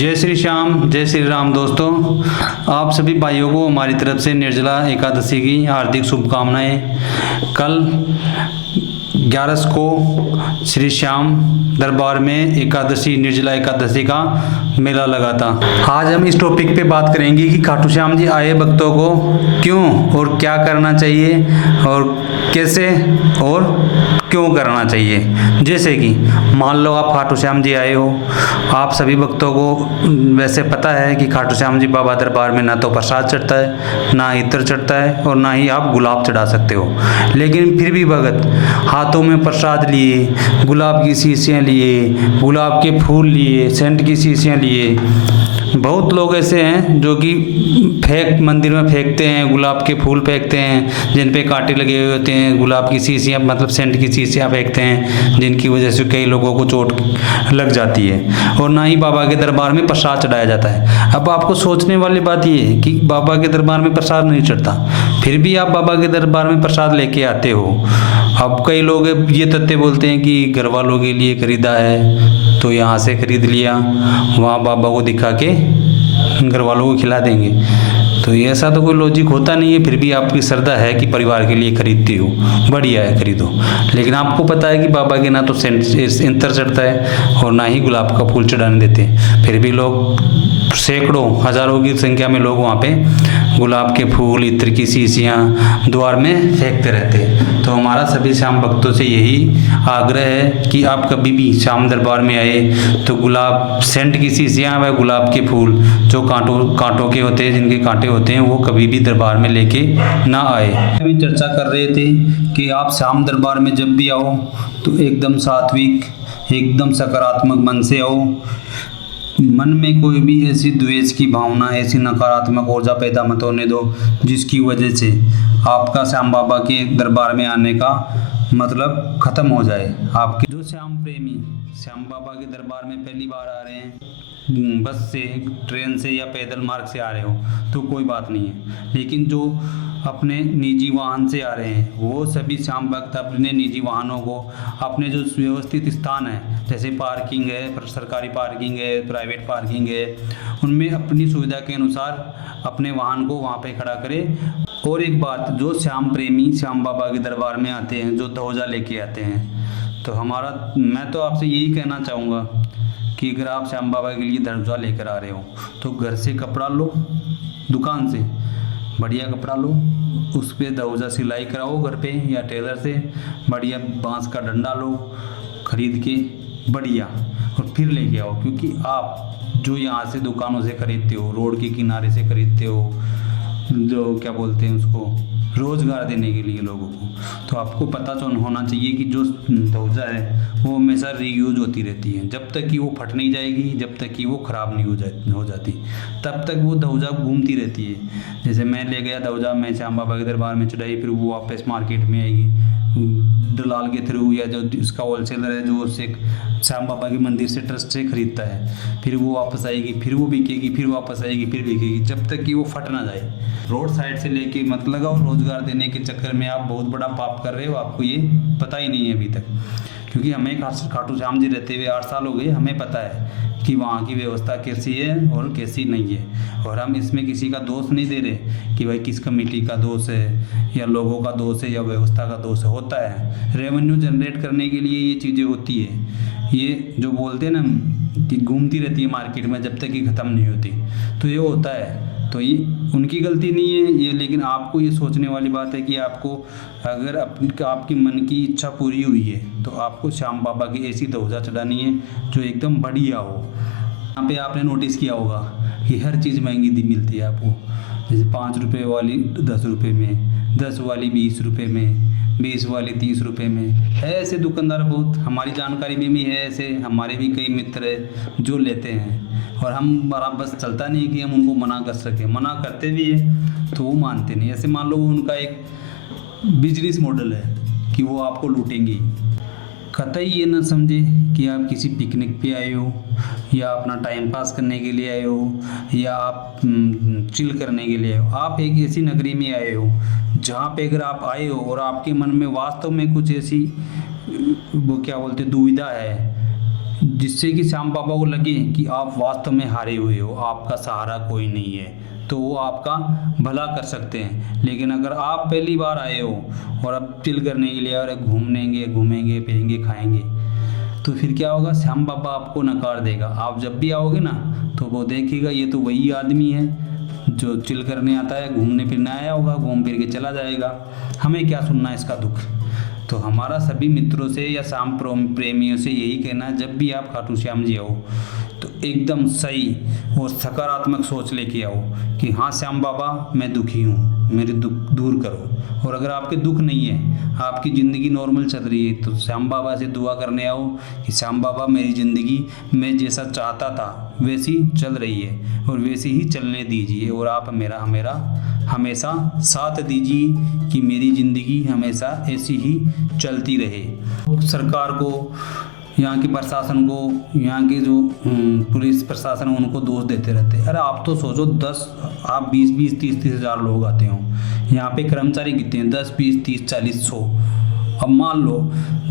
जय श्री श्याम, जय श्री राम। दोस्तों, आप सभी भाइयों को हमारी तरफ से निर्जला एकादशी की हार्दिक शुभकामनाएं। कल 11 को श्री श्याम दरबार में एकादशी, निर्जला एकादशी का मेला लगा था। आज हम इस टॉपिक पे बात करेंगे कि खाटू श्याम जी आए भक्तों को क्यों और क्या करना चाहिए और कैसे और क्यों करना चाहिए। जैसे कि मान लो आप खाटू श्याम जी आए हो, आप सभी भक्तों को वैसे पता है कि खाटू श्याम जी बाबा दरबार में ना तो प्रसाद चढ़ता है, ना इत्र चढ़ता है और ना ही आप गुलाब चढ़ा सकते हो। लेकिन फिर भी भगत हाथों में प्रसाद लिए, गुलाब की शीशियाँ लिए, गुलाब के फूल लिए, सेंट की शीशियाँ लिए। बहुत लोग ऐसे हैं जो कि मंदिर में फेंकते हैं, गुलाब के फूल फेंकते हैं जिन पे कांटे लगे हुए होते हैं, गुलाब की शीशियाँ मतलब सेंट की शीशियाँ फेंकते हैं जिनकी वजह से कई लोगों को चोट लग जाती है। और ना ही बाबा के दरबार में प्रसाद चढ़ाया जाता है। अब आपको सोचने वाली बात ये है कि बाबा के दरबार में प्रसाद नहीं चढ़ता, फिर भी आप बाबा के दरबार में प्रसाद लेके आते हो। अब कई लोग ये तथ्य बोलते हैं कि घर वालों के लिए खरीदा है तो यहाँ से खरीद लिया, वहाँ बाबा को दिखा के घर वालों को खिला देंगे। तो ऐसा तो कोई लॉजिक होता नहीं है। फिर भी आपकी श्रद्धा है कि परिवार के लिए खरीदती हो, बढ़िया है, खरीदो। लेकिन आपको पता है कि बाबा के ना तो इत्र चढ़ता है और ना ही गुलाब का फूल चढ़ाने देते हैं, फिर भी लोग सैकड़ों हजारों की संख्या में लोग वहाँ पे गुलाब के फूल, इत्र की शीशियाँ द्वार में फेंकते रहते हैं। तो हमारा सभी श्याम भक्तों से यही आग्रह है कि आप कभी भी श्याम दरबार में आए तो गुलाब, सेंट की शीशियाँ व गुलाब के फूल जो कांटों के होते हैं, जिनके कांटे होते हैं, वो कभी भी दरबार में लेके ना आए। हम चर्चा कर रहे थे कि आप श्याम दरबार में जब भी आओ तो एकदम सात्विक, एकदम सकारात्मक मन से आओ। मन में कोई भी ऐसी द्वेष की भावना, ऐसी नकारात्मक ऊर्जा पैदा मत होने दो जिसकी वजह से आपका श्याम बाबा के दरबार में आने का मतलब खत्म हो जाए। आपके जो श्याम प्रेमी श्याम बाबा के दरबार में पहली बार आ रहे हैं, बस से, ट्रेन से या पैदल मार्ग से आ रहे हो तो कोई बात नहीं है। लेकिन जो अपने निजी वाहन से आ रहे हैं वो सभी श्याम भक्त अपने निजी वाहनों को अपने जो व्यवस्थित स्थान है, जैसे पार्किंग है, सरकारी पार्किंग है, प्राइवेट पार्किंग है, उनमें अपनी सुविधा के अनुसार अपने वाहन को वहाँ पे खड़ा करें। और एक बात, जो श्याम प्रेमी श्याम बाबा के दरबार में आते हैं, जो ध्वजा लेके आते हैं, तो मैं तो आपसे यही कहना चाहूँगा कि अगर आप श्याम बाबा के लिए ध्वजा लेकर आ रहे हो तो घर से कपड़ा लो, दुकान से बढ़िया कपड़ा लो, उस पर ध्वजा सिलाई कराओ घर पे या टेलर से, बढ़िया बांस का डंडा लो खरीद के बढ़िया, और फिर लेके आओ। क्योंकि आप जो यहाँ से दुकानों से खरीदते हो, रोड के किनारे से खरीदते हो, जो क्या बोलते हैं उसको, रोज़गार देने के लिए लोगों को, तो आपको पता तो होना चाहिए कि जो ध्वजा है वो हमेशा रीयूज होती रहती है। जब तक कि वो फट नहीं जाएगी, जब तक कि वो ख़राब नहीं हो जाती, तब तक वो ध्वजा घूमती रहती है। जैसे मैं ले गया ध्वजा, मैं श्याम बाबा के दरबार में चढ़ाई, फिर वो वापस मार्केट में आएगी दलाल के थ्रू, या जो उसका होलसेलर है जो उससे श्याम बाबा के मंदिर से, ट्रस्ट से खरीदता है, फिर वो वापस आएगी, फिर वो बिकेगी, फिर वापस आएगी, फिर बिकेगी, जब तक कि वो फट ना जाए। रोड साइड से लेके मत लगाओ। रोजगार देने के चक्कर में आप बहुत बड़ा पाप कर रहे हो, आपको ये पता ही नहीं है अभी तक। क्योंकि हमें खाटू श्याम जी रहते हुए 8 साल हो गए, हमें पता है कि वहाँ की व्यवस्था कैसी है और कैसी नहीं है। और हम इसमें किसी का दोष नहीं दे रहे कि भाई किस कमेटी का दोष है या लोगों का दोष है या व्यवस्था का दोष है। होता है, रेवेन्यू जनरेट करने के लिए ये चीज़ें होती है। ये जो बोलते हैं ना कि घूमती रहती है मार्केट में जब तक कि ख़त्म नहीं होती, तो ये होता है। तो ये उनकी गलती नहीं है ये, लेकिन आपको ये सोचने वाली बात है कि आपको अगर आपकी मन की इच्छा पूरी हुई है तो आपको श्याम बाबा की ऐसी ध्वजा चढ़ानी है जो एकदम बढ़िया हो। यहाँ पे आपने नोटिस किया होगा कि हर चीज़ महंगी मिलती है आपको। जैसे 5 रुपये वाली 10 रुपये में, 10 वाली 20 रुपये में, 20 वाली 30 रुपये में है। ऐसे दुकानदार बहुत हमारी जानकारी में भी है, ऐसे हमारे भी कई मित्र है जो लेते हैं। और हमारा बस चलता नहीं कि हम उनको मना कर सकें, मना करते भी हैं तो वो मानते नहीं। ऐसे मान लो उनका एक बिजनेस मॉडल है कि वो आपको लूटेंगे। कतई ये ना समझे कि आप किसी पिकनिक पे आए हो या अपना टाइम पास करने के लिए आए हो या आप चिल करने के लिए आए हो। आप एक ऐसी नगरी में आए हो जहाँ पे अगर आप आए हो और आपके मन में वास्तव में कुछ ऐसी वो क्या बोलते दुविधा है जिससे कि श्याम बाबा को लगे कि आप वास्तव में हारे हुए हो, आपका सहारा कोई नहीं है, तो वो आपका भला कर सकते हैं। लेकिन अगर आप पहली बार आए हो और अब चिल करने के लिए और घूमेंगे पिएंगे खाएंगे, तो फिर क्या होगा, श्याम बाबा आपको नकार देगा। आप जब भी आओगे ना तो वो देखेगा ये तो वही आदमी है जो चिल करने आता है, घूमने फिरने आया होगा, घूम फिर के चला जाएगा, हमें क्या सुनना इसका दुख। तो हमारा सभी मित्रों से या श्याम प्रेमियों से यही कहना है, जब भी आप खाटू श्याम जी आओ तो एकदम सही और सकारात्मक सोच लेके आओ कि हाँ श्याम बाबा मैं दुखी हूँ, मेरे दुख दूर करो। और अगर आपके दुख नहीं है, आपकी ज़िंदगी नॉर्मल चल रही है, तो श्याम बाबा से दुआ करने आओ कि श्याम बाबा मेरी ज़िंदगी मैं जैसा चाहता था वैसी चल रही है और वैसी ही चलने दीजिए, और आप मेरा हमेशा साथ दीजिए कि मेरी ज़िंदगी हमेशा ऐसी ही चलती रहे। सरकार को, यहाँ के प्रशासन को, यहाँ के जो पुलिस प्रशासन उनको दोष देते रहते हैं। अरे आप तो सोचो, 20-20, 30-30 हज़ार लोग आते हो, यहाँ पे कर्मचारी कितने हैं, 10, 20, 30, 40, 100। अब मान लो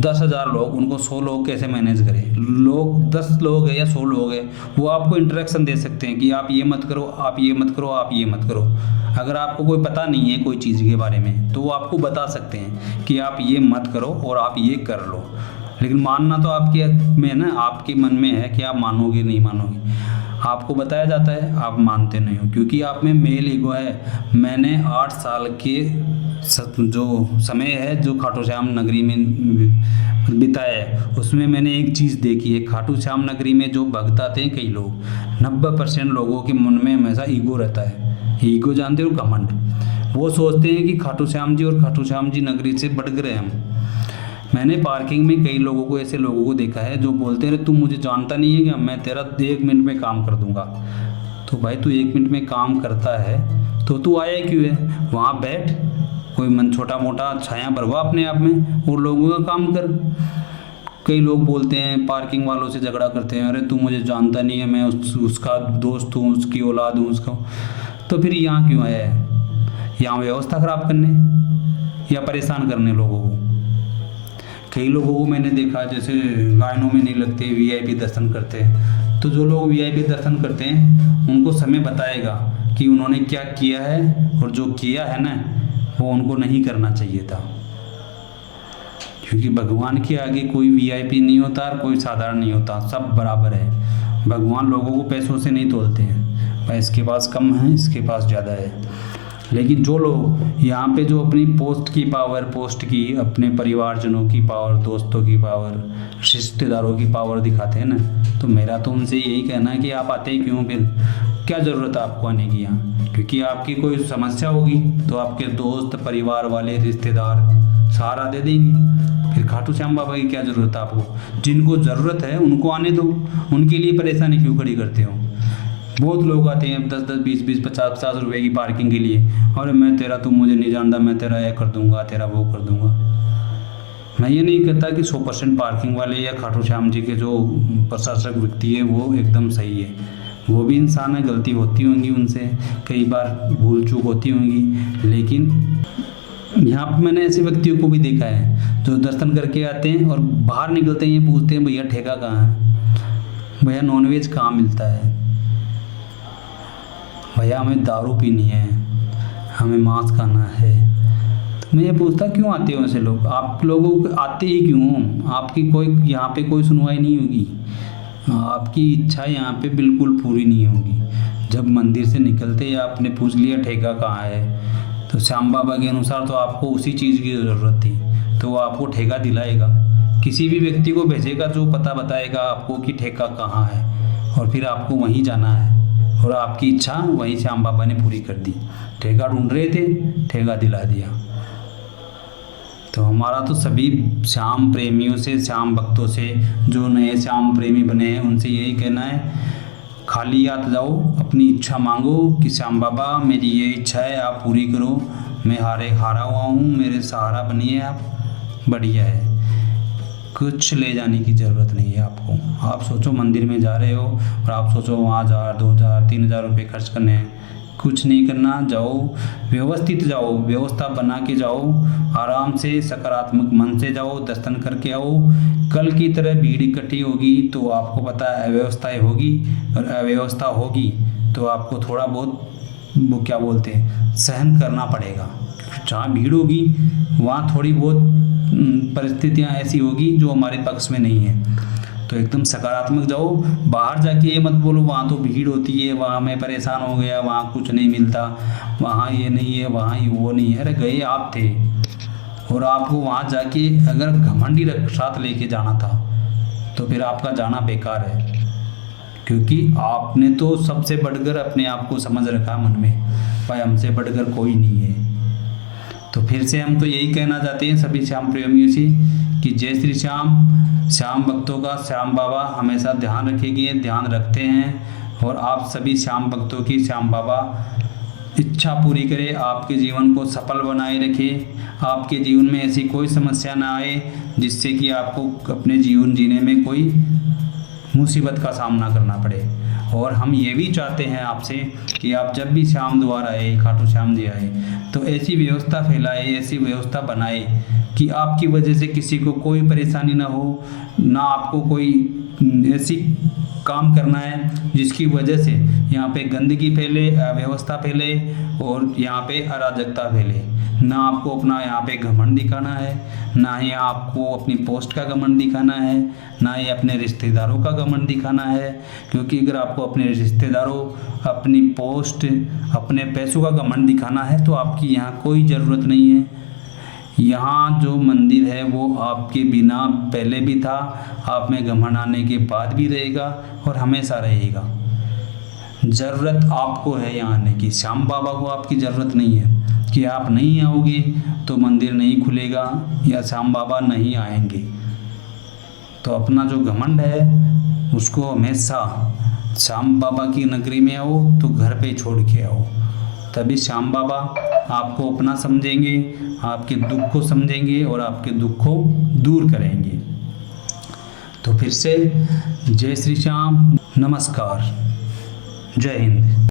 10,000 लोग, उनको 100 लोग कैसे मैनेज करें। लोग 10 लोग हैं या 100 लोग हैं, वो आपको इंस्ट्रक्शन दे सकते हैं कि आप ये मत करो, आप ये मत करो, आप ये मत करो। अगर आपको कोई पता नहीं है कोई चीज़ के बारे में, तो वो आपको बता सकते हैं कि आप ये मत करो और आप ये कर लो। लेकिन मानना तो आपके में ना, आपके मन में है कि आप मानोगे नहीं मानोगे। आपको बताया जाता है, आप मानते नहीं हो, क्योंकि आप में मेल ईगो है। मैंने 8 साल के जो समय है जो खाटू श्याम नगरी में बिताया है, उसमें मैंने एक चीज़ देखी है। खाटू श्याम नगरी में जो भक्त आते हैं कई लोग, 90% लोगों के मन में हमेशा ईगो रहता है। ईगो जानते हो, घमंड। वो सोचते हैं कि खाटू श्याम जी और खाटू श्याम जी नगरी से बढ़ गए हम। मैंने पार्किंग में कई लोगों को, ऐसे लोगों को देखा है जो बोलते हैं तू मुझे जानता नहीं है क्या, मैं तेरा 1 मिनट में काम कर दूंगा। तो भाई तू 1 मिनट में काम करता है तो तू आया क्यों है, वहाँ बैठ, कोई मन छोटा मोटा छाया भरवा अपने आप में और लोगों का काम कर। कई लोग बोलते हैं, पार्किंग वालों से झगड़ा करते हैं, अरे तू मुझे जानता नहीं है, मैं उसका दोस्त हूँ, उसकी औलाद हूँ, उसका। तो फिर यहाँ क्यों आया है, यहाँ व्यवस्था ख़राब करने या परेशान करने लोगों को। कई लोगों को मैंने देखा, जैसे लाइनों में नहीं लगते, वीआईपी दर्शन करते हैं। तो जो लोग वीआईपी दर्शन करते हैं उनको समय बताएगा कि उन्होंने क्या किया है, और जो किया है ना वो उनको नहीं करना चाहिए था। क्योंकि भगवान के आगे कोई वीआईपी नहीं होता और कोई साधारण नहीं होता, सब बराबर है। भगवान लोगों को पैसों से नहीं तोलते हैं, भाई इसके पास कम है, इसके पास ज़्यादा है। लेकिन जो लोग यहाँ पे जो अपनी पोस्ट की, अपने परिवारजनों की पावर, दोस्तों की पावर, रिश्तेदारों की पावर दिखाते हैं ना, तो मेरा तो उनसे यही कहना है कि आप आते ही क्यों, फिर क्या ज़रूरत है आपको आने की यहाँ। क्योंकि आपकी कोई समस्या होगी तो आपके दोस्त, परिवार वाले, रिश्तेदार सहारा दे देंगे। फिर खाटू श्याम बाबा की क्या ज़रूरत है आपको। जिनको ज़रूरत है उनको आने दो, उनके लिए परेशानी क्यों खड़ी करते हो। बहुत लोग आते हैं 10-10, 20-20, 50-50 रुपए की पार्किंग के लिए, और मैं तेरा, तू मुझे नहीं जानता, मैं तेरा ये कर दूंगा, तेरा वो कर दूंगा। मैं ये नहीं कहता कि 100% पार्किंग वाले या खाटू श्याम जी के जो प्रशासक व्यक्ति है वो एकदम सही है। वो भी इंसान है, गलती होती होंगी उनसे, कई बार भूल चूक होती होंगी। लेकिन यहाँ पर मैंने ऐसे व्यक्तियों को भी देखा है जो दर्शन करके आते हैं और बाहर निकलते हैं, ये पूछते हैं भैया ठेका कहाँ है, भैया नॉनवेज कहाँ मिलता है, भैया हमें दारू पीनी है, हमें मांस खाना है। तो मैं ये पूछता क्यों आते हो ऐसे लोग, आप लोगों को आते ही क्यों। आपकी कोई यहाँ पे कोई सुनवाई नहीं होगी, आपकी इच्छा यहाँ पे बिल्कुल पूरी नहीं होगी। जब मंदिर से निकलते या आपने पूछ लिया ठेका कहाँ है, तो श्याम बाबा के अनुसार तो आपको उसी चीज़ की ज़रूरत थी, तो वो आपको ठेका दिलाएगा। किसी भी व्यक्ति को भेजेगा जो पता बताएगा आपको कि ठेका कहाँ है, और फिर आपको वहीं जाना है, और आपकी इच्छा वहीं श्याम बाबा ने पूरी कर दी। ठेका ढूंढ रहे थे, ठेका दिला दिया। तो हमारा तो सभी श्याम प्रेमियों से, श्याम भक्तों से, जो नए श्याम प्रेमी बने हैं, उनसे यही कहना है, खाली हाथ जाओ, अपनी इच्छा मांगो कि श्याम बाबा मेरी ये इच्छा है आप पूरी करो, मैं हारा हुआ हूँ, मेरे सहारा बनिए आप, बढ़िया है। कुछ ले जाने की ज़रूरत नहीं है आपको। आप सोचो मंदिर में जा रहे हो और आप सोचो वहाँ 1000, 2000, 3000 रुपये खर्च करने हैं, कुछ नहीं करना, जाओ व्यवस्थित जाओ, व्यवस्था बना के जाओ, आराम से सकारात्मक मन से जाओ, दर्शन करके आओ। कल की तरह भीड़ इकट्ठी होगी तो आपको पता है अव्यवस्थाएं होगी, और अव्यवस्था होगी तो आपको थोड़ा बहुत वो क्या बोलते हैं सहन करना पड़ेगा। जहाँ भीड़ होगी वहाँ थोड़ी बहुत परिस्थितियाँ ऐसी होगी जो हमारे पक्ष में नहीं है। तो एकदम सकारात्मक जाओ। बाहर जाके ये मत बोलो वहाँ तो भीड़ होती है, वहाँ मैं परेशान हो गया, वहाँ कुछ नहीं मिलता, वहाँ ये नहीं है, वहाँ ये वो नहीं है। अरे गए आप थे, और आपको वहाँ जाके अगर घमंडी साथ लेके जाना था तो फिर आपका जाना बेकार है, क्योंकि आपने तो सबसे बढ़कर अपने आप को समझ रखा मन में, भाई हमसे बढ़कर कोई नहीं है। तो फिर से हम तो यही कहना चाहते हैं सभी श्याम प्रेमियों से कि जय श्री श्याम। श्याम भक्तों का श्याम बाबा हमेशा ध्यान रखेंगे, ध्यान रखते हैं। और आप सभी श्याम भक्तों की श्याम बाबा इच्छा पूरी करे, आपके जीवन को सफल बनाए रखे, आपके जीवन में ऐसी कोई समस्या ना आए जिससे कि आपको अपने जीवन जीने में कोई मुसीबत का सामना करना पड़े। और हम ये भी चाहते हैं आपसे कि आप जब भी श्याम द्वार आए, खाटू श्याम जी आए, तो ऐसी व्यवस्था फैलाए, ऐसी व्यवस्था बनाए कि आपकी वजह से किसी को कोई परेशानी ना हो, ना आपको कोई ऐसी काम करना है जिसकी वजह से यहाँ पे गंदगी फैले, अव्यवस्था फैले और यहाँ पे अराजकता फैले। ना आपको अपना यहाँ पे घमंड दिखाना है, ना ही आपको अपनी पोस्ट का घमंड दिखाना है, ना ही अपने रिश्तेदारों का घमंड दिखाना है। क्योंकि अगर आपको अपने रिश्तेदारों, अपनी पोस्ट, अपने पैसों का घमंड दिखाना है तो आपकी यहाँ कोई ज़रूरत नहीं है। यहाँ जो मंदिर है वो आपके बिना पहले भी था, आप में घमंड आने के बाद भी रहेगा और हमेशा रहेगा। ज़रूरत आपको है यहाँ आने की, श्याम बाबा को आपकी ज़रूरत नहीं है कि आप नहीं आओगे तो मंदिर नहीं खुलेगा या श्याम बाबा नहीं आएंगे। तो अपना जो घमंड है उसको हमेशा श्याम बाबा की नगरी में आओ तो घर पे छोड़ के आओ, तभी श्याम बाबा आपको अपना समझेंगे, आपके दुख को समझेंगे और आपके दुख को दूर करेंगे। तो फिर से जय श्री श्याम, नमस्कार, जय हिंद।